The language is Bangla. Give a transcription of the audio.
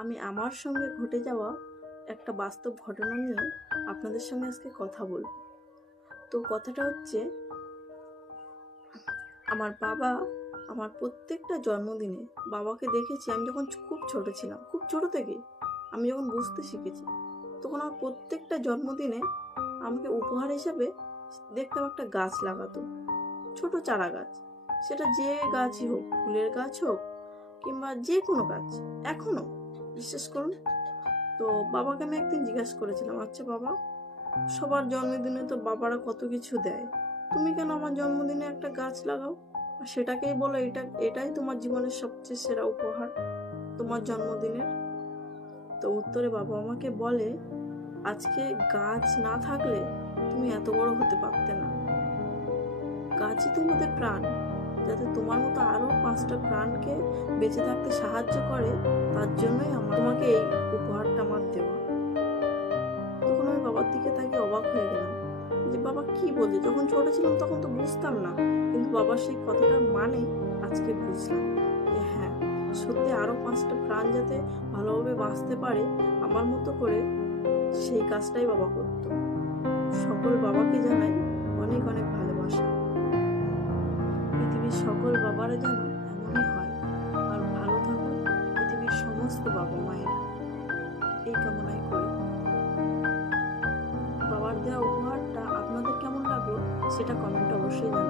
আমি আমার সঙ্গে ঘটে যাওয়া একটা বাস্তব ঘটনা নিয়ে আপনাদের সঙ্গে আজকে কথা বলব। তো কথাটা হচ্ছে, আমার বাবা আমার প্রত্যেকটা জন্মদিনে বাবাকে দেখেছি আমি যখন খুব ছোট ছিলাম, খুব ছোট থেকে আমি যখন বুঝতে শিখেছি, তখন আমার প্রত্যেকটা জন্মদিনে আমাকে উপহার হিসাবে দেখতাম একটা গাছ লাগাতো, ছোট চারা গাছ। সেটা যে গাছই হোক, ফুলের গাছ হোক কিংবা যে কোনো গাছ, এখনও বিশ্বাস করুন? তো বাবাকে আমি একদিন জিজ্ঞাসা করেছিলাম আচ্ছা বাবা, সবার জন্মদিনে তো বাবারা কত কিছু দেয়? তুমি কেন আমার জন্মদিনে একটা গাছ লাগাও? আর সেটাকেই বলো, এটা, এটাই তোমার জীবনের সবচেয়ে সেরা উপহার, তোমার জন্মদিনের। তো উত্তরে বাবা আমাকে বলে, আজকে গাছ না থাকলে তুমি এত বড় হতে পারতে না। গাছই তোমাদের প্রাণ। যাতে তোমার মতো আরও পাঁচটা প্রাণকে বেঁচে থাকতে সাহায্য করে, তার জন্যই আমার তোমাকে এই উপহারটা আমার দেওয়া। তখন আমি বাবার দিকে তাকে অবাক হয়ে গেলাম যে বাবা কি বলছে? যখন ছোট ছিলাম তখন তো বুঝতাম না, কিন্তু বাবার সেই কথাটার মানে আজকে বুঝলাম যে হ্যাঁ সত্যি আরও পাঁচটা প্রাণ যাতে ভালোভাবে বাঁচতে পারে, আমার মতো করে সেই কাজটাই বাবা করত। সকল বাবাকে জানাই অনেক অনেক ভালোবাসা সকল বাবারা যেন এমনই হয়, আর ভালো থাকুন পৃথিবীর সমস্ত বাবা মায়ের এই কামনাই করি। বাবার দেওয়া উপহারটা আপনাদের কেমন লাগল সেটা কমেন্ট অবশ্যই জানাবেন।